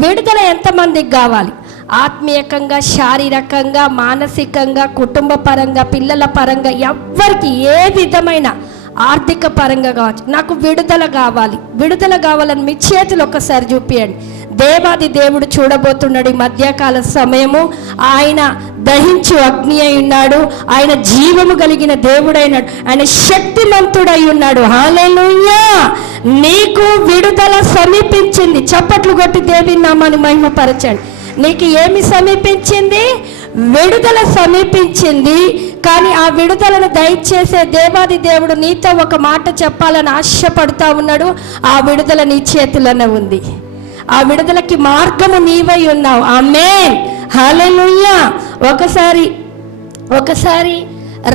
విడుదల ఎంతమందికి కావాలి? ఆత్మీయకంగా, శారీరకంగా, మానసికంగా, కుటుంబ పరంగా, పిల్లల పరంగా, ఎవ్వరికి ఏ విధమైన ఆర్థిక పరంగా కావచ్చు, నాకు విడుదల కావాలి, విడుదల కావాలని మీ చేతులు ఒక్కసారి చూపియండి. దేవాది దేవుడు చూడబోతున్నాడు ఈ మధ్యకాల సమయము. ఆయన దహించు అగ్ని అయి ఉన్నాడు, ఆయన జీవము కలిగిన దేవుడైనాడు, ఆయన శక్తిమంతుడై ఉన్నాడు. హల్లెలూయా! నీకు విడుదల సమీపించింది. చప్పట్లు కొట్టి దేవుని నామాన్ని మహిమపరచండి. నీకు ఏమి సమీపించింది? విడుదల సమీపించింది. కానీ ఆ విడుదలను దయచేసే దేవాది దేవుడు నీతో ఒక మాట చెప్పాలని ఆశపడుతూ ఉన్నాడు. ఆ విడుదల నీ చేతిలోనే ఉంది. ఆ విడుదలకి మార్గము నీవై ఉన్నావు. ఆమేన్, హల్లెలూయా. ఒకసారి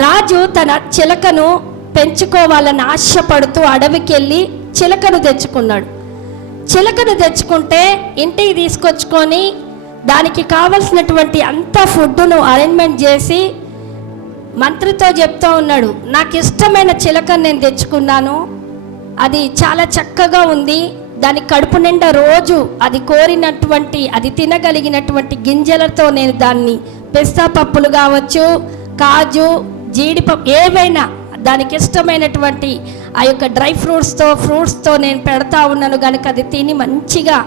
రాజు తన చిలకను పెంచుకోవాలని ఆశపడుతూ అడవికి వెళ్ళి చిలకను తెచ్చుకున్నాడు. చిలకను తెచ్చుకుంటే ఇంటికి తీసుకొచ్చుకొని దానికి కావలసినటువంటి అంత ఫుడ్ను అరేంజ్మెంట్ చేసి మంత్రితో చెప్తూ ఉన్నాడు, నాకు ఇష్టమైన చిలకను నేను తెచ్చుకున్నాను, అది చాలా చక్కగా ఉంది, దాని కడుపు నిండా రోజు అది కోరినటువంటి, అది తినగలిగినటువంటి గింజలతో నేను దాన్ని పిస్తా పప్పులు కావచ్చు, కాజు, జీడిపప్పు, ఏవైనా దానికి ఇష్టమైనటువంటి ఆ యొక్క డ్రై ఫ్రూట్స్తో నేను పెడతా ఉన్నాను కనుక అది తిని మంచిగా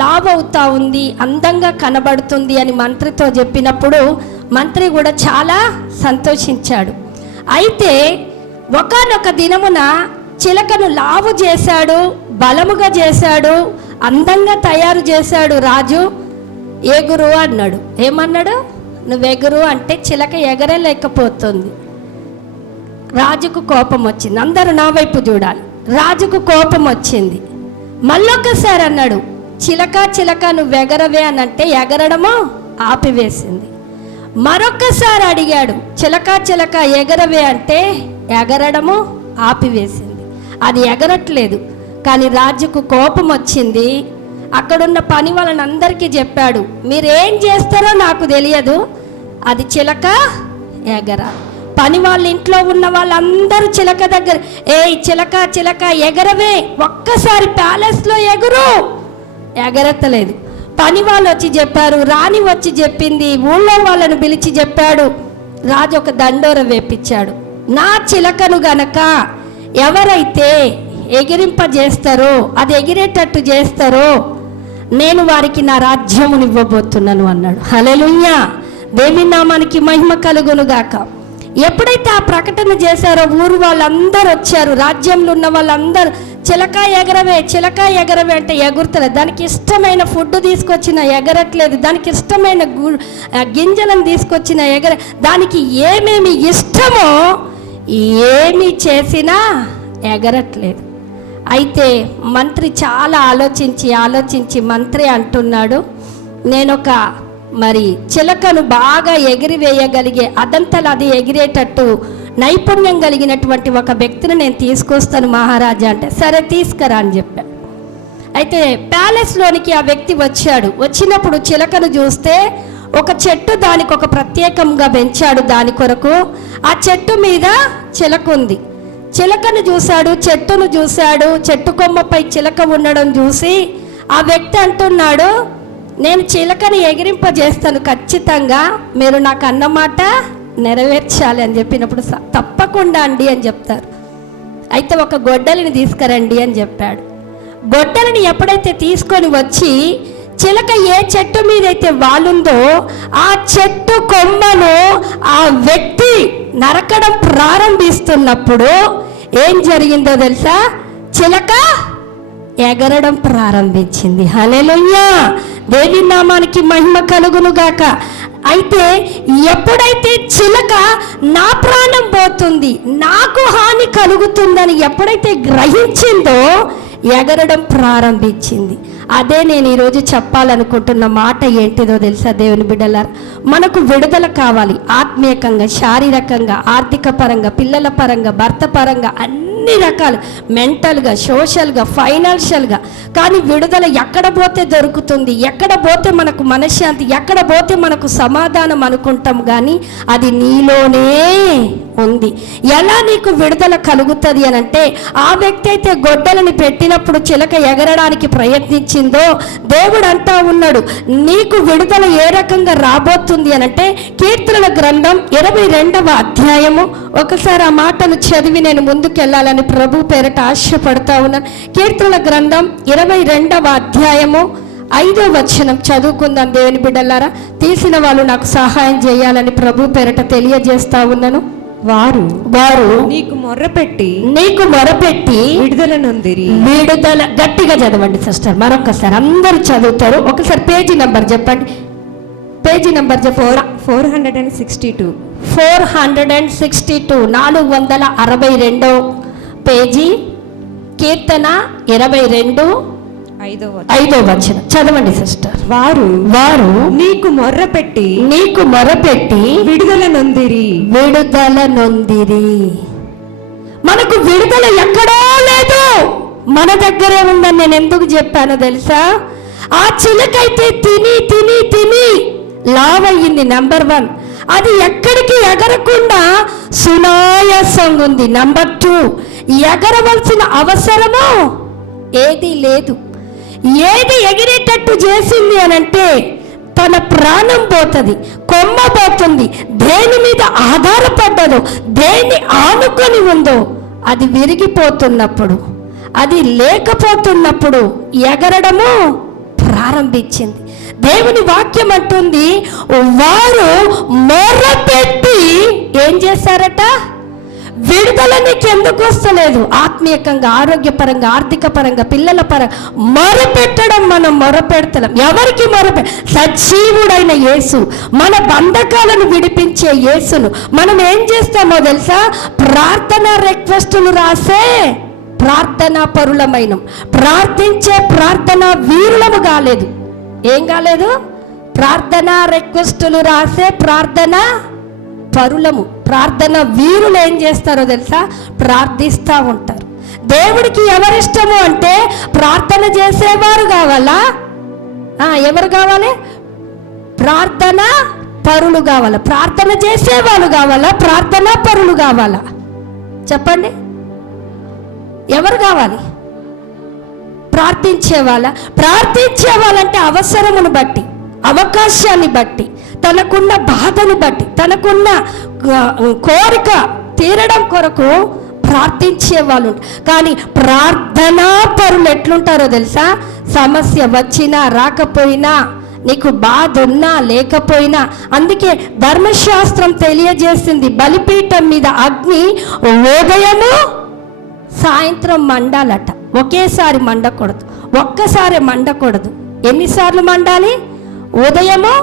లావ్ అవుతా ఉంది, అందంగా కనబడుతుంది అని మంత్రితో చెప్పినప్పుడు మంత్రి కూడా చాలా సంతోషించాడు. అయితే ఒకానొక దినమున చిలకను లావు చేశాడు, బలముగా చేశాడు, అందంగా తయారు చేశాడు. రాజు ఎగురు అన్నాడు. ఏమన్నాడు? నువ్వు ఎగురు అంటే చిలక ఎగరలేకపోతుంది. రాజుకు కోపం వచ్చింది. అందరూ నా వైపు చూడాలి. రాజుకు కోపం వచ్చింది. మళ్ళొక్కసారి అన్నాడు, చిలక నువ్వు ఎగరవే అని అంటే ఎగరడమో ఆపివేసింది. మరొక్కసారి అడిగాడు, చిలక ఎగరవే అంటే ఎగరడము ఆపివేసింది. అది ఎగరట్లేదు. కానీ రాజుకు కోపం వచ్చింది. అక్కడున్న పని వాళ్ళందరికీ చెప్పాడు, మీరేం చేస్తారో నాకు తెలియదు, అది చిలక ఎగర. పని వాళ్ళ ఇంట్లో ఉన్న వాళ్ళందరూ చిలక దగ్గర, చిలక ఎగరవే, ఒక్కసారి ప్యాలెస్లో ఎగురు. ఎగరత్తలేదు. పని వాళ్ళు వచ్చి చెప్పారు, రాణి వచ్చి చెప్పింది, ఊళ్ళో వాళ్ళను పిలిచి చెప్పాడు. రాజు ఒక దండోర వేపించాడు. నా చిలకను గనక ఎవరైతే ఎగిరింపజేస్తారో, అది ఎగిరేటట్టు చేస్తారో, నేను వారికి నా రాజ్యమును ఇవ్వబోతున్నాను అన్నాడు. హల్లెలూయా! దేవుని నామానికి మహిమ కలుగును గాక. ఎప్పుడైతే ఆ ప్రకటన చేశారో ఊరు వాళ్ళందరూ వచ్చారు, రాజ్యంలో ఉన్న వాళ్ళందరూ చిలక ఎగరవే అంటే ఎగురుతలేదు. దానికి ఇష్టమైన ఫుడ్ తీసుకొచ్చిన ఎగరట్లేదు. దానికి ఇష్టమైన గింజలను తీసుకొచ్చిన దానికి ఏమేమి ఇష్టమో ఏమి చేసినా ఎగరట్లేదు. అయితే మంత్రి చాలా ఆలోచించి మంత్రి అంటున్నాడు, నేనొక చిలకను బాగా ఎగిరివేయగలిగే, అదంతలా అది ఎగిరేటట్టు నైపుణ్యం కలిగినటువంటి ఒక వ్యక్తిని నేను తీసుకొస్తాను మహారాజా అంటే, సరే తీసుకురా అని చెప్పాడు. అయితే ప్యాలెస్లోనికి ఆ వ్యక్తి వచ్చాడు. వచ్చినప్పుడు చిలకను చూస్తే ఒక చెట్టు దానికి ఒక ప్రత్యేకంగా పెంచాడు దాని కొరకు. ఆ చెట్టు మీద చిలక ఉంది. చిలకను చూశాడు, చెట్టును చూశాడు. చెట్టు కొమ్మపై చిలక ఉండడం చూసి ఆ వ్యక్తి అంటున్నాడు, నేను చిలకని ఎగిరింపజేస్తాను, ఖచ్చితంగా మీరు నాకు అన్నమాట నెరవేర్చాలి అని చెప్పినప్పుడు తప్పకుండా అండి అని చెప్తారు. అయితే ఒక గొడ్డలిని తీసుకురండి అని చెప్పాడు. గొడ్డలిని ఎప్పుడైతే తీసుకొని వచ్చి చిలక ఏ చెట్టు మీద అయితే వాలుందో ఆ చెట్టు కొమ్మను ఆ వ్యక్తి నరకడం ప్రారంభిస్తున్నప్పుడు ఏం జరిగిందో తెలుసా? చిలక ఎగరడం ప్రారంభించింది. హల్లెలూయా! దేవుని నామానికి మహిమ కలుగును గాక. అయితే ఎప్పుడైతే చిలక నా ప్రాణం పోతుంది, నాకు హాని కలుగుతుందని ఎప్పుడైతే గ్రహించిందో ఎగరడం ప్రారంభించింది. అదే నేను ఈరోజు చెప్పాలనుకుంటున్న మాట ఏంటిదో తెలుసా దేవుని బిడ్డలారా? మనకు విడుదల కావాలి. ఆత్మీయకంగా, శారీరకంగా, ఆర్థిక పరంగా, పిల్లల పరంగా, భర్త పరంగా, అన్ని అన్ని రకాలు, మెంటల్గా, సోషల్గా, ఫైనాన్షియల్గా. కానీ విడుదల ఎక్కడ పోతే దొరుకుతుంది, ఎక్కడ పోతే మనకు మనశ్శాంతి, ఎక్కడ పోతే మనకు సమాధానం అనుకుంటాం, కానీ అది నీలోనే ఉంది. ఎలా నీకు విడుదల కలుగుతుంది అని అంటే, ఆ వ్యక్తి అయితే గొడ్డలని పెట్టినప్పుడు చిలక ఎగరడానికి ప్రయత్నించిందో, దేవుడు అంటా ఉన్నాడు నీకు విడుదల ఏ రకంగా రాబోతుంది అని అంటే, కీర్తనల గ్రంథం 22వ అధ్యాయము, ఒకసారి ఆ మాటను చదివి నేను ముందుకెళ్ళాలని ప్రభు పేరట ఆశపడతా ఉన్నాను. కీర్తనల గ్రంథం 22వ అధ్యాయము 5వ వచనం చదువుకుందాం దేవుని బిడ్డలారా. తీసిన వాళ్ళు నాకు సహాయం చేయాలని ప్రభు పేరట తెలియజేస్తా ఉన్నాను. వారు నీకు మొర్రపెట్టి విడుదల నొందిరి. విడుదల, గట్టిగా చదవండి సిస్టర్, మరొకసారి అందరూ చదువుతారు. ఒకసారి పేజీ నంబర్ చెప్పండి. పేజీ నంబర్ 462 462 పేజీ, కీర్తన 22 5వ వచనం చదవండి సిస్టర్. వారు నీకు మొర్రపెట్టి విడుదల నొందిరి. మనకు విడుదల ఎక్కడో లేదు, మన దగ్గరే ఉందని నేను ఎందుకు చెప్పానో తెలుసా? ఆ చిలకైతే తిని లావయ్యింది. నెంబర్ 1, అది ఎక్కడికి ఎగరకుండా సునాయాసంగా ఉంది. నెంబర్ 2, ఎగరవలసిన అవసరము ఏది లేదు. ఏది ఎగిరేటట్టు చేసింది అని అంటే, తన ప్రాణం పోతుంది, కొమ్మ పోతుంది. దేని మీద ఆధారపడ్డదో, దేన్ని ఆనుకొని ఉందో అది విరిగిపోతున్నప్పుడు, అది లేకపోతున్నప్పుడు ఎగరడము ప్రారంభించింది. దేవుని వాక్యం అంటుంది, వారు మొర్రపెట్టి ఏం చేశారట? విడుదల నీకు ఎందుకు వస్తలేదు? ఆత్మీయంగా, ఆరోగ్యపరంగా, ఆర్థిక పరంగా, పిల్లల పరంగా మొరపెట్టడం. మనం మొరపెడతాం. ఎవరికి సజీవుడైన యేసు, మన బంధకాలను విడిపించే యేసును మనం ఏం చేస్తామో తెలుసా? ప్రార్థనా రిక్వెస్టులు రాసే ప్రార్థనా పరులమైన, ప్రార్థించే ప్రార్థనా వీరులము కాలేదు. ఏం కాలేదు? ప్రార్థనా రిక్వెస్టులు రాసే ప్రార్థనా పరులము. ప్రార్థన వీరులు ఏం చేస్తారో తెలుసా? ప్రార్థిస్తూ ఉంటారు. దేవుడికి ఎవరిష్టము అంటే ప్రార్థన చేసేవారు కావాలా? ఎవరు కావాలి? ప్రార్థన పరులు కావాలా? ప్రార్థన చేసేవాళ్ళు కావాలా? ప్రార్థన పరులు కావాలా? చెప్పండి, ఎవరు కావాలి? ప్రార్థించేవాళ్ళంటే అవసరమును బట్టి, అవకాశాన్ని బట్టి, తనకున్న బాధను బట్టి, తనకున్న కోరిక తీరడం కొరకు ప్రార్థించే వాళ్ళు. కానీ ప్రార్థనా పరులు ఎట్లుంటారో తెలుసా? సమస్య వచ్చినా రాకపోయినా, నీకు బాధ ఉన్నా లేకపోయినా, అందుకే ధర్మశాస్త్రం తెలియజేసింది, బలిపీఠం మీద అగ్ని ఉదయము సాయంత్రం మండాలట. ఒకేసారి మండకూడదు, ఒక్కసారి మండకూడదు. ఎన్నిసార్లు మండాలి? ఉదయము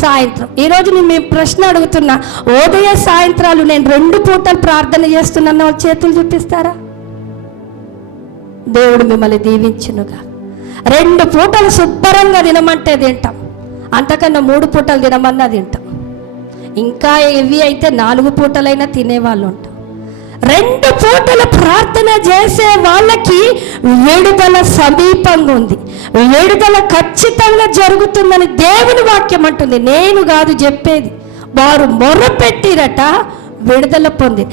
సాయంత్రం. ఈరోజు నేను ప్రశ్న అడుగుతున్నా, ఉదయ సాయంత్రాలు నేను 2 పూటలు ప్రార్థన చేస్తున్నాను, చేతులు చూపిస్తారా? దేవుడు మిమ్మల్ని దీవించునుగా. 2 పూటలు శుభ్రంగా తినమంటే తింటాం, అంతకన్నా 3 పూటలు తినమన్నా తింటాం. ఇంకా ఇవి అయితే 4 పూటలైనా తినేవాళ్ళు ఉంటాం. 2 పూటల ప్రార్థన చేసే వాళ్ళకి విడుదల సమీపంగా ఉంది. విడుదల ఖచ్చితంగా జరుగుతుందని దేవుని వాక్యం అంటుంది, నేను కాదు చెప్పేది. వారు మొరపెట్టిరట, విడుదల పొంది.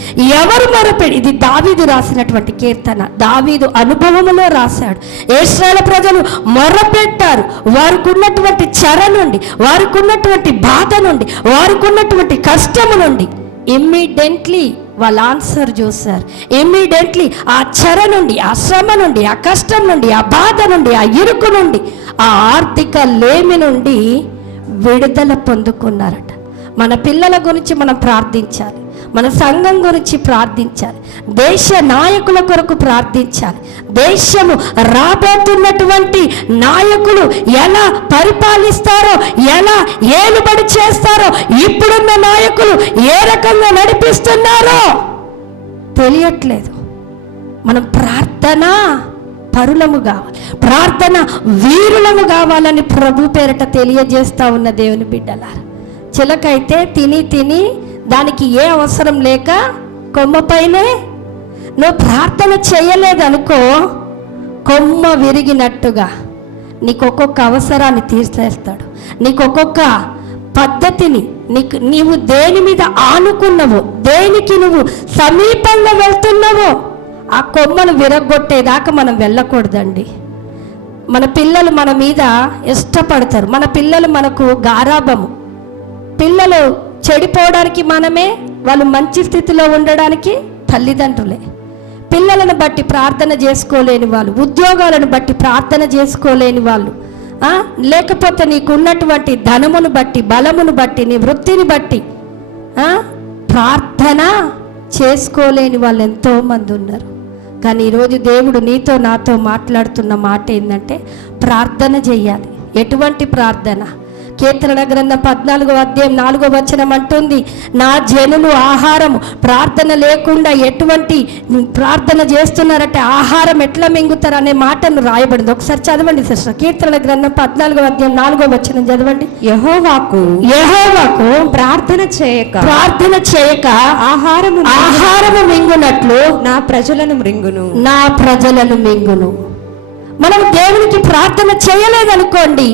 ఎవరు మొరపెట్టి? ఇది దావీదు రాసినటువంటి కీర్తన, దావీదు అనుభవములో రాశాడు. ఇశ్రాయేలు ప్రజలు మొరపెట్టారు. వారికి ఉన్నటువంటి చెర నుండి, వారికి ఉన్నటువంటి బాధ నుండి, వారికి ఉన్నటువంటి కష్టము నుండి ఇమ్మీడియట్లీ వాళ్ళు ఆన్సర్ చూస్తారు. ఇమ్మీడియట్లీ ఆ చెర నుండి, ఆ శ్రమ నుండి, ఆ కష్టం నుండి, ఆ బాధ నుండి, ఆ ఇరుకు నుండి, ఆ ఆర్థిక లేమి నుండి విడుదల పొందుకున్నారట. మన పిల్లల గురించి మనం ప్రార్థించాలి, మన సంఘం గురించి ప్రార్థించాలి, దేశ నాయకుల కొరకు ప్రార్థించాలి. దేశము రాబోతున్నటువంటి నాయకులు ఎలా పరిపాలిస్తారో, ఎలా ఏలుబడి చేస్తారో, ఇప్పుడున్న నాయకులు ఏ రకంగా నడిపిస్తున్నారో తెలియట్లేదు. మనం ప్రార్థన పరులము కావాలి, ప్రార్థన వీరులము కావాలని ప్రభు పేరట తెలియజేస్తా ఉన్న దేవుని బిడ్డలారా. చిలకైతే తిని దానికి ఏ అవసరం లేక కొమ్మపైనే నువ్వు ప్రార్థన చేయలేదనుకో, కొమ్మ విరిగినట్టుగా నీకు ఒక్కొక్క అవసరాన్ని తీర్చేస్తాడు. నీకు ఒక్కొక్క పద్ధతిని, నీవు దేని మీద ఆనుకున్నావో, దేనికి నువ్వు సమీపంగా వెళ్తున్నావో ఆ కొమ్మను విరగొట్టేదాకా మనం వెళ్ళకూడదండి. మన పిల్లలు మన మీద ఇష్టపడతారు, మన పిల్లలు మనకు గారాబము. పిల్లలు చెడిపోవడానికి మనమే, వాళ్ళు మంచి స్థితిలో ఉండడానికి తల్లిదండ్రులే. పిల్లలను బట్టి ప్రార్థన చేసుకోలేని వాళ్ళు, ఉద్యోగాలను బట్టి ప్రార్థన చేసుకోలేని వాళ్ళు, లేకపోతే నీకు ఉన్నటువంటి ధనమును బట్టి, బలమును బట్టి, నీ వృత్తిని బట్టి ప్రార్థన చేసుకోలేని వాళ్ళు ఎంతోమంది ఉన్నారు. కానీ ఈరోజు దేవుడు నీతో నాతో మాట్లాడుతున్న మాట ఏంటంటే ప్రార్థన చెయ్యాలి. ఎటువంటి ప్రార్థన? కీర్తన గ్రంథం 14వ అధ్యాయం 4వ వచనం అంటుంది, నా జనులు ఆహారము ప్రార్థన లేకుండా ఎటువంటి ప్రార్థన చేస్తున్నారంటే ఆహారం ఎట్లా మింగుతారు అనే మాటను రాయబడింది. ఒకసారి చదవండి సిస్టర్, కీర్తన గ్రంథం 14వ అధ్యాయం 4వ వచనం చదవండి. యెహోవాకు ప్రార్థన చేయక ఆహారము మింగునట్లు నా ప్రజలను మింగును. మనం దేవునికి ప్రార్థన చేయలేదనుకోండి,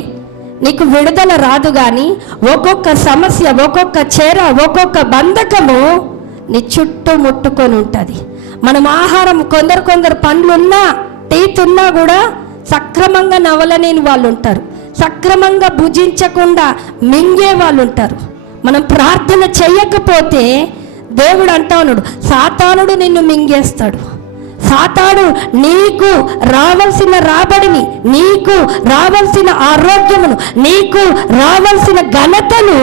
నీకు విడుదల రాదు. కానీ ఒక్కొక్క సమస్య, ఒక్కొక్క చెర, ఒక్కొక్క బంధకము నీ చుట్టూ ముట్టుకొని ఉంటుంది. మనం ఆహారం, కొందరు పండ్లున్నా, టీత్ ఉన్నా కూడా సక్రమంగా నవలలేని వాళ్ళు ఉంటారు, సక్రమంగా భుజించకుండా మింగే వాళ్ళు ఉంటారు. మనం ప్రార్థన చేయకపోతే దేవుడు అంటా ఉన్నాడు, సాతానుడు నిన్ను మింగేస్తాడు. సాతాను నీకు రావాల్సిన రాబడిని, నీకు రావాల్సిన ఆరోగ్యమును, నీకు రావాల్సిన ఘనతను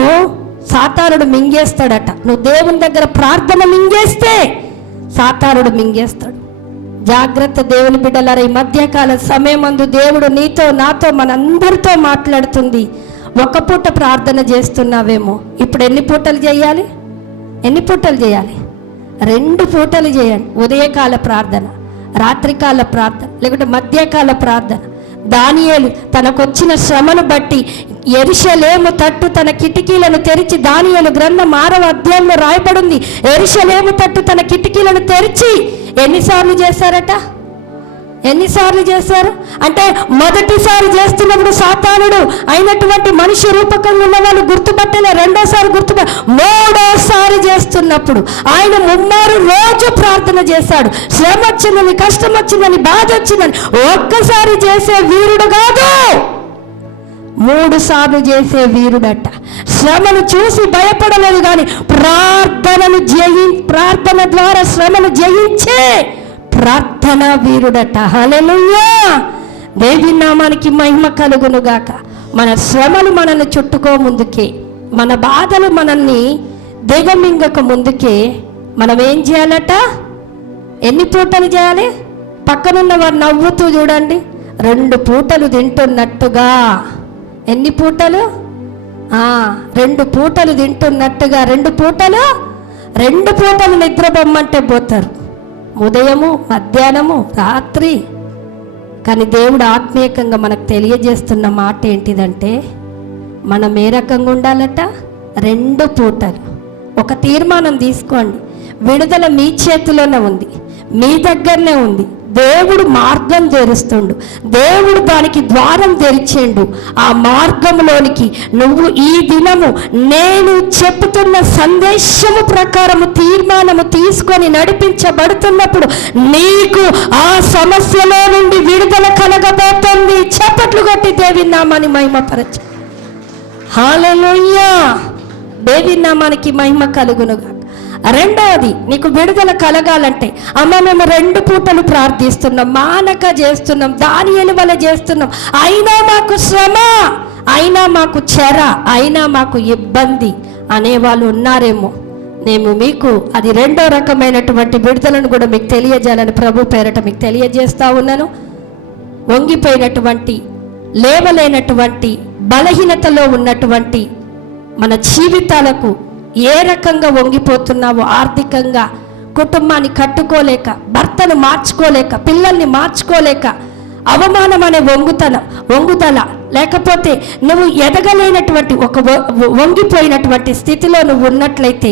సాతానుడు మింగేస్తాడట. నువ్వు దేవుని దగ్గర ప్రార్థన మింగేస్తే సాతానుడు మింగేస్తాడు. జాగ్రత్త దేవుని బిడ్డలారా, ఈ మధ్యకాల సమయమందు దేవుడు నీతో నాతో మనందరితో మాట్లాడుతుంది. ఒక పూట ప్రార్థన చేస్తున్నావేమో, ఇప్పుడు ఎన్ని పూటలు చేయాలి? 2 పూటలు చేయండి. ఉదయకాల ప్రార్థన, రాత్రికాల ప్రార్థన, లేకుంటే మధ్యకాల ప్రార్థన. దానియేలు తనకొచ్చిన శ్రమను బట్టి యెరూషలేము తట్టు తన కిటికీలను తెరిచి, దానియేలు గ్రంథం 6వ అధ్యాయంలో రాయబడింది, యెరూషలేము తట్టు తన కిటికీలను తెరిచి ఎన్నిసార్లు చేశారు అంటే, మొదటిసారి చేస్తున్నప్పుడు సాతానుడు అయినటువంటి మనిషి రూపకంగా ఉన్న వాళ్ళు గుర్తుపట్టలే, రెండోసారి మూడోసారి చేస్తున్నప్పుడు ఆయన 3 రోజు ప్రార్థన చేశాడు. శ్రమ వచ్చిందని, కష్టం వచ్చిందని, బాధ వచ్చిందని ఒక్కసారి చేసే వీరుడు కాదు, 3 సార్లు చేసే వీరుడట. శ్రమను చూసి భయపడలేదు, కానీ ప్రార్థన ద్వారా శ్రమను జయించే ప్రార్థనా వీరుడట. హల్లెలూయా! దేవుని నామానికి మహిమ కలుగును గాక. మన శ్రమలు మనల్ని చుట్టుకో ముందుకే, మన బాధలు మనల్ని దిగమింగక ముందుకే మనం ఏం చేయాలట? ఎన్ని పూటలు చేయాలి? పక్కనున్న వారు నవ్వుతూ చూడండి. 2 పూటలు తింటున్నట్టుగా. ఎన్ని పూటలు? 2 పూటలు తింటున్నట్టుగా. 2 పూటలు నిద్రపోమ్మంటే పోతారు, ఉదయము, మధ్యాహ్నము, రాత్రి. కానీ దేవుడు ఆత్మీయంగా మనకు తెలియజేస్తున్న మాట ఏంటిదంటే, మనం ఏ రకంగా ఉండాలట? 2 పూటలు. ఒక తీర్మానం తీసుకోండి. విడుదల మీ చేతిలోనే ఉంది, మీ దగ్గరనే ఉంది. దేవుడు మార్గం తెరుస్తుండు, దేవుడు దానికి ద్వారం తెరిచిండు. ఆ మార్గంలోనికి నువ్వు ఈ దినము నేను చెప్తున్న సందేశము ప్రకారము తీర్మానము తీసుకొని నడిపించబడుతున్నప్పుడు నీకు ఆ సమస్యలో నుండి విడుదల కలగబోతుంది. చప్పట్లు కొట్టి దేవుని నామాన్ని మహిమపరచు. హల్లెలూయా! దేవుని నామానికి మహిమ కలుగునుగా. రెండవది, నీకు విడుదల కలగాలంటే, అమ్మ మేము 2 పూటలు ప్రార్థిస్తున్నాం, మానక చేస్తున్నాం, దానియేలు వలె చేస్తున్నాం, అయినా మాకు శ్రమ, అయినా మాకు చెర, అయినా మాకు ఇబ్బంది అనేవాళ్ళు ఉన్నారేమో. నేను మీకు అది 2వ రకమైనటువంటి విడుదలను కూడా మీకు తెలియజేయాలని ప్రభు పేరట మీకు తెలియజేస్తా ఉన్నాను. వంగిపోయినటువంటి, లేవలేనటువంటి, బలహీనతలో ఉన్నటువంటి మన జీవితాలకు ఏ రకంగా వంగిపోతున్నావో, ఆర్థికంగా కుటుంబాన్ని కట్టుకోలేక, భర్తను మార్చుకోలేక, పిల్లల్ని మార్చుకోలేక, అవమానం అనే వంగుదల లేకపోతే నువ్వు ఎదగలేనటువంటి ఒక వంగిపోయినటువంటి స్థితిలో నువ్వు ఉన్నట్లయితే,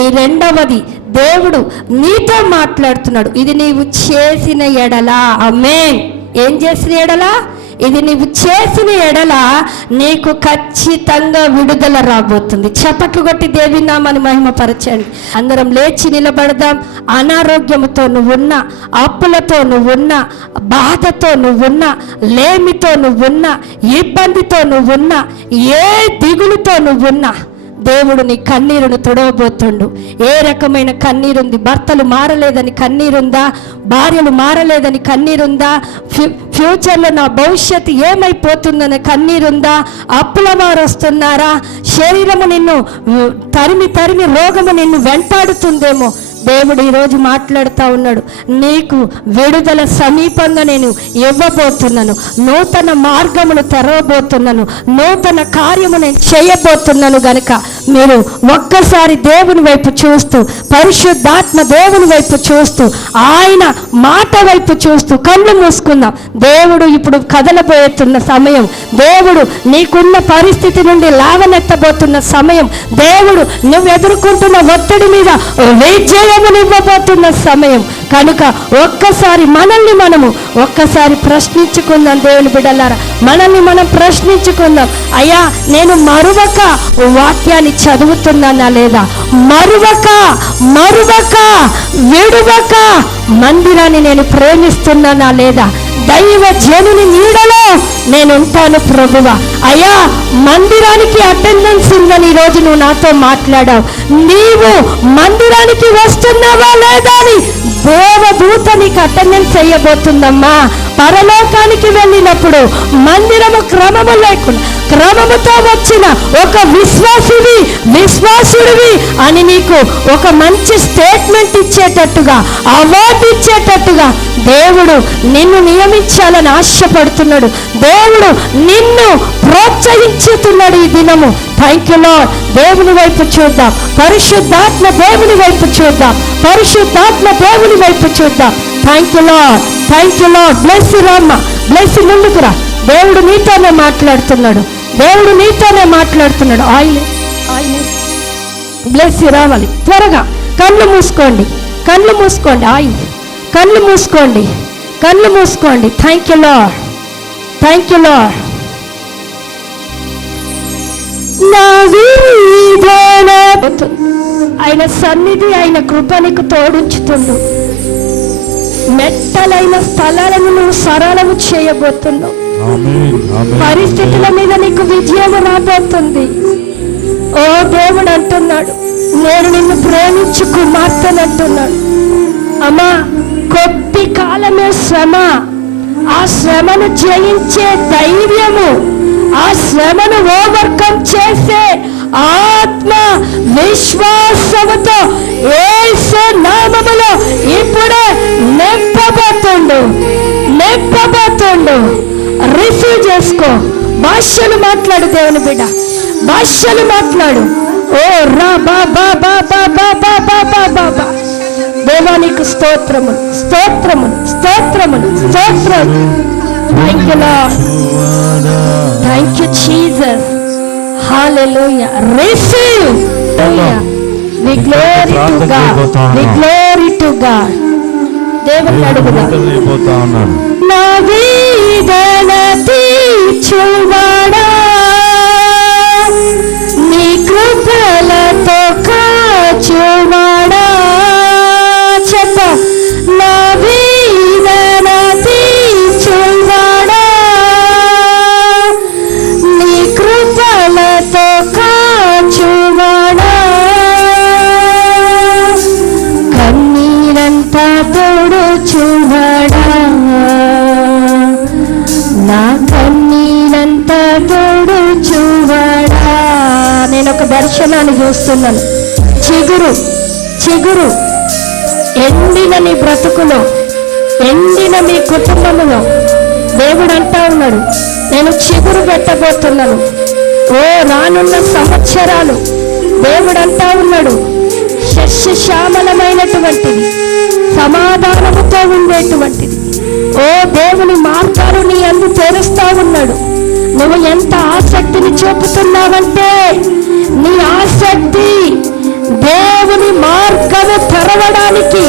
ఈ రెండవది దేవుడు నీతో మాట్లాడుతున్నాడు. ఇది నీవు చేసిన ఎడల, ఆమేన్. ఏం చేసిన ఎడల? ఇది నీవు చేసిన ఎడల నీకు ఖచ్చితంగా విడుదల రాబోతుంది. చప్పట్లు కొట్టి దేవుని నామాన్ని మహిమపరచండి. అందరం లేచి నిలబడదాం. అనారోగ్యముతో నువ్వున్నా, అప్పులతో నువ్వున్నా, బాధతో నువ్వున్నా, లేమితో నువ్వున్నా, ఇబ్బందితో నువ్వున్నా, ఏ దిగులుతో నువ్వున్నా, దేవుడు నీ కన్నీరును తుడవబోతుండు. ఏ రకమైన కన్నీరుంది? భర్తలు మారలేదని కన్నీరుందా? భార్యలు మారలేదని కన్నీరుందా? ఫ్యూచర్లో నా భవిష్యత్తు ఏమైపోతుందని కన్నీరుందా? అప్పుల వారు వస్తున్నారా? శరీరము నిన్ను తరిమి రోగము నిన్ను వెంటాడుతుందేమో. దేవుడు ఈరోజు మాట్లాడుతూ ఉన్నాడు. నీకు విడుదల సమీపంగా నేను ఇవ్వబోతున్నాను. నూతన మార్గమును తెరవబోతున్నాను. నూతన కార్యము నేను చేయబోతున్నాను. గనుక మీరు ఒక్కసారి దేవుని వైపు చూస్తూ, పరిశుద్ధాత్మ దేవుని వైపు చూస్తూ, ఆయన మాట వైపు చూస్తూ కళ్ళు మూసుకుందాం. దేవుడు ఇప్పుడు కదలబోతున్న సమయం. దేవుడు నీకున్న పరిస్థితి నుండి లావనెత్తబోతున్న సమయం. దేవుడు నువ్వు ఎదుర్కొంటున్న ఒత్తిడి మీద విజయమునివ్వబోతున్న సమయం. కనుక ఒక్కసారి మనల్ని ఒక్కసారి ప్రశ్నించుకుందాం. దేవుని బిడ్డలారా, మనల్ని మనం ప్రశ్నించుకుందాం. అయ్యా, నేను మరువక వాక్యాన్ని చదువుతున్నానా లేదా? మరువక విడువక మందిరాన్ని నేను ప్రేమిస్తున్నానా లేదా? దైవ జనుని నీడలో నేను ఉంటాను ప్రభువా. అయ్యా, మందిరానికి అటెండెన్స్ ఉందని ఈరోజు నువ్వు నాతో మాట్లాడావు. నీవు మందిరానికి వస్తున్నావా లేదా అని దేవదూత నీకు అటెండెన్స్ చేయబోతుందమ్మా. పరలోకానికి వెళ్ళినప్పుడు మందిరము క్రమము లేకుండా క్రమముతో వచ్చిన ఒక విశ్వాసుడివి అని నీకు ఒక మంచి స్టేట్మెంట్ ఇచ్చేటట్టుగా, అవార్డు ఇచ్చేటట్టుగా దేవుడు నిన్ను నియమించాలని ఆశపడుతున్నాడు. దేవుడు నిన్ను ప్రోత్సహించుతున్నాడు ఈ దినము. Thank you lord. దేవుని వైపు చూద్దాం. పరిశుద్ధాత్మ దేవుని వైపు చూద్దాం. పరిశుద్ధాత్మ దేవుని వైపు చూద్దాం. Thank you lord. Thank you lord. Bless రామ్మ, బ్లెస్ ముందుకురా. దేవుడు నీతోనే మాట్లాడుతున్నాడు. దేవుడు నీతోనే మాట్లాడుతున్నాడు. ఆయిల్ బ్లెస్ రావాలి. త్వరగా కళ్ళు మూసుకోండి. ఆయిల్ కళ్ళు మూసుకోండి. Thank you lord. Thank you lord. ఆయన సన్నిధి, ఆయన కృప నీకు తోడుంచుతుండు. మెట్టలైన స్థలాలను నువ్వు సరళము చేయబోతున్నావు. పరిస్థితుల మీద నీకు విజయం రాబోతుంది. ఓ దేవుడు అంటున్నాడు, నేను నిన్ను ప్రేమించు కుమార్తెను అంటున్నాడు. అమ్మా, కొద్ది కాలమే శ్రమ. ఆ శ్రమను జయించే ధైర్యము, ఆ శ్రమను ఓవర్కమ్ చేసే ఆత్మ విశ్వాసముతో యేసు నామములో ఇప్పుడే నింపబోతుండు. రిసీవ్ చేసుకో. భాషలు మాట్లాడు దేవుని బిడ్డ, భాషలు మాట్లాడు. ఓ రా బా బా బా బా బా బా బా బా బా బా. దేవానికి స్తోత్రములు. Thank you Lord. Thank you Jesus. Hallelujah. Receive. We glory to God. దేవుని అడుగుదాం. నా వేదన తీర్చువాడా, నీ కృపలతో కాచువాడా. చెప్ప. నా వేదన తీర్చువాడా, నీ కృపలతో కాచువాడా. కన్నీరంతా తోడుచువాడా, నా కన్నీరంతా తోడుచువాడా. నేను ఒక దర్శనాన్ని చూస్తున్నాను. చిగురు ఎండిన నీ బ్రతుకులో, ఎండిన మీ కుటుంబంలో దేవుడు అంటా ఉన్నాడు, నేను చిగురు పెట్టబోతున్నాను. ఓ రానున్న సంవత్సరాలు దేవుడు అంటా ఉన్నాడు, సస్యశ్యామలమైనటువంటిది, సమాధానముతో ఉండేటువంటిది. ఓ దేవుని మార్గాలు నీ అందు తెరుస్తా ఉన్నాడు. నువ్వు ఎంత ఆసక్తిని చూపుతున్నావంటే నీ ఆసక్తి దేవుని మార్గము తెరవడానికి,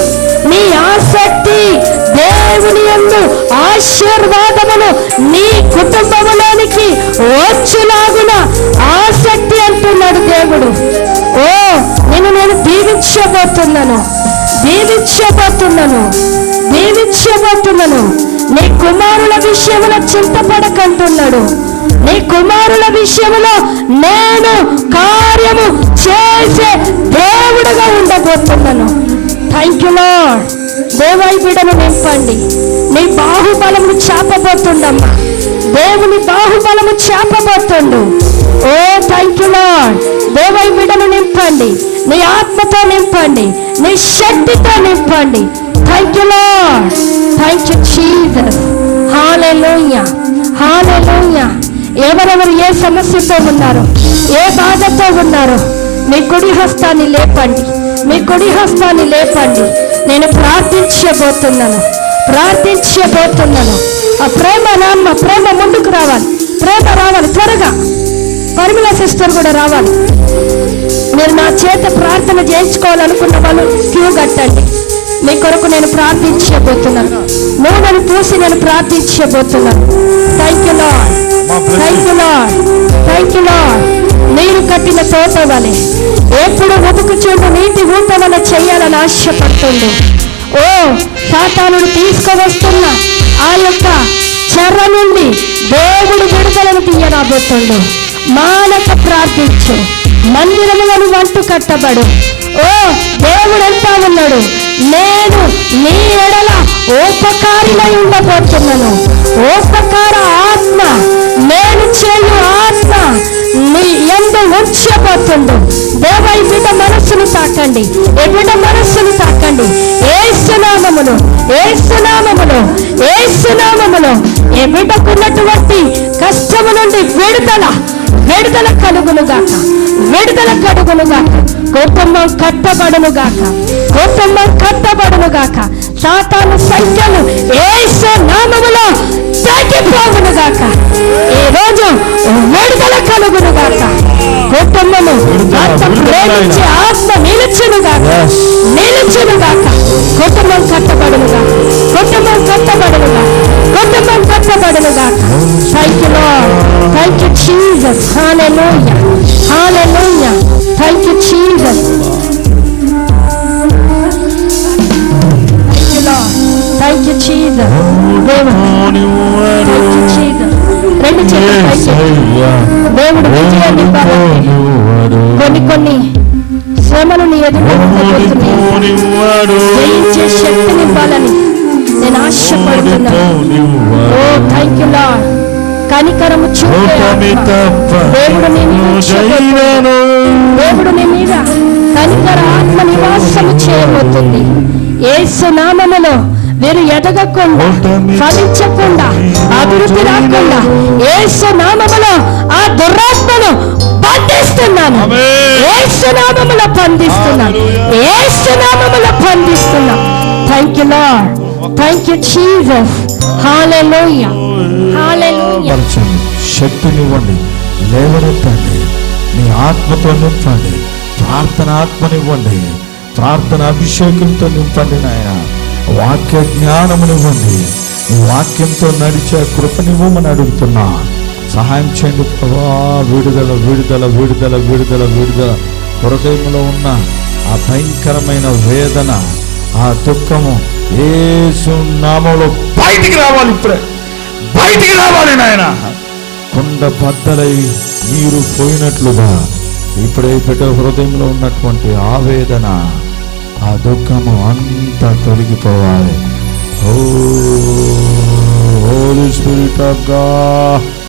నీ ఆసక్తి దేవుని యందు ఆశీర్వాదమును నీ కుటుంబంలోనికి వచ్చులాగున ఆసక్తి అంటున్నాడు దేవుడు. ఓ నేను దీవించబోతున్నాను, దీవించబోతున్నాను, దీవించబోతున్నాను. నీ కుమారుల విషయంలో చింతపడకంటున్నాడు. నీ కుమారుల విషయంలో నేను కార్యము చేసే దేవుడుగా ఉండబోతున్నాను. Thank you lord. దేవాయి బిడ్డను నింపండి. నీ బాహుబలము చేపబోతుండమ్మా. దేవుని బాహుబలము చేపబోతుండు. ఓ థ్యాంక్ యూ లార్డ్. దేవాయి బిడ్డను నింపండి. నీ ఆత్మతో నింపండి, నీ శక్తితో నింపండి. Thank you lord. Thank you Jesus. Hallelujah, hallelujah. ఎవరెవరు ఏ సమస్యతో ఉన్నారో, ఏ బాధతో ఉన్నారో, మీ కుడి హస్తాన్ని లేపండి, మీ కుడి హస్తాన్ని లేపండి. నేను ప్రార్థించబోతున్నాను, ప్రార్థించబోతున్నాను. ఆ ప్రేమ నాన్న, ప్రేమ ముందుకు రావాలి, ప్రేమ రావాలి త్వరగా. పరిమళ సిస్టర్ కూడా రావాలి. మీరు నా చేత ప్రార్థన చేయించుకోవాలనుకున్న వాళ్ళు క్యూ కట్టండి. మీ కొరకు నేను ప్రార్థించబోతున్నాను. నూనెను పూసి నేను ప్రార్థించబోతున్నాను. Thank you lord, thank you lord, thank you lord. నీరు కట్టిన తోట వలె ఎప్పుడు వెతుకుచుండు నీటి ఊటన చెయ్యాలని ఆశపడుతుండు. ఓ సాతానుడు తీసుకువస్తున్న ఆ యొక్క చెర్ర నుండి దేవుడు విడుదలను తీయరాబోతుండు. మానక ప్రార్థించు, మందిరములను వంటు కట్టబడు. ఓ దేవుడు అంటా ఉన్నాడు, నేను నీ ఎడల ఉపకారినై ఉండబోతున్నాను. ఉపకార ఆత్మ, నేను చేయు ఆత్మ నీ యందు ఉంచబోతుండు. దేవాయి బిడ్డ మనస్సును తాకండి, ఏ బిడ్డ మనస్సును తాకండి. యేసునామములో, యేసునామములో, యేసునామములో ఏ బిడ్డకున్నటువంటి కష్టము నుండి విడుదల, విడుదల కలుగునుగాక, విడుదల కలుగునుగాక. కుటుంబం కట్టబడునుగాక, కుటుంబం కట్టబడునుగాక. సాతాను సంఖ్యలు యేసు నామములో తగ్గిపోవునుగాక. ఈ రోజు విడుదల కలుగునుగాక. కుటుంబము ప్రేమించే ఆత్మ నిలుచునుగాక, నిలుచునుగాక. కుటుంబం కట్టబడునుగాక, కుటుంబం కట్టబడునుగాక, కుటుంబం కట్టబడునుగాక. Thank you lord, thank you Jesus. Hallelujah, hallelujah. Thank you Jesus. Thank you Jesus. Thank you Jesus. రెండు చేతులు దేవుడు విజయాన్ని ఇవ్వాలని కొన్ని శ్రమను నీ ఎదుర్కొంటున్నాను. జయించే శక్తిని ఇవ్వాలని నేను ఆశపడుతున్నాను. ఓ థ్యాంక్ యూ లార్డ్. కనికరము చూపే దేవుడు నీ మీద, దేవుడు నీ మీద కనికర ఆత్మ నివాసము చేయబోతుంది. యేసు నామములో వీరు ఎదగకుండా, ఫలించకుండా, అభివృద్ధి రాకుండా యేసు నామములో ఆ దురాత్మను బంధిస్తున్నాను. యేసు నామములో బంధిస్తున్నాను, యేసు నామములో బంధిస్తున్నాను. Thank you lord, thank you Jesus. Hallelujah, hallelujah. శక్తినివ్వండి, లేవనెత్తండి, నీ ఆత్మతో నింపండి, ప్రార్థన ఆత్మనివ్వండి, ప్రార్థన అభిషేకంతో నింపండి నాయన. వాక్య జ్ఞానమునివ్వండి, నీ వాక్యంతో నడిచే కృపనివ్వమని అడుగుతున్నా. సహాయం చేయండి ప్రభా. విడుదల, విడుదల, విడుదల, విడుదల, విడుదల. హృదయంలో ఉన్న ఆ భయంకరమైన వేదన, ఆ దుఃఖము యేసు నామములో బయటికి రావాలి. ఇప్పుడే బయటికి రావాలి నాయన. కొండ బద్దలై నీరు పోయినట్లుగా ఇప్పుడే బిడ్డ హృదయంలో ఉన్నటువంటి ఆవేదన, ఆ దుఃఖము అంతా తొలగిపోవాలి. ఓ హోలీ స్పిరిట్ ఆఫ్ గాడ్,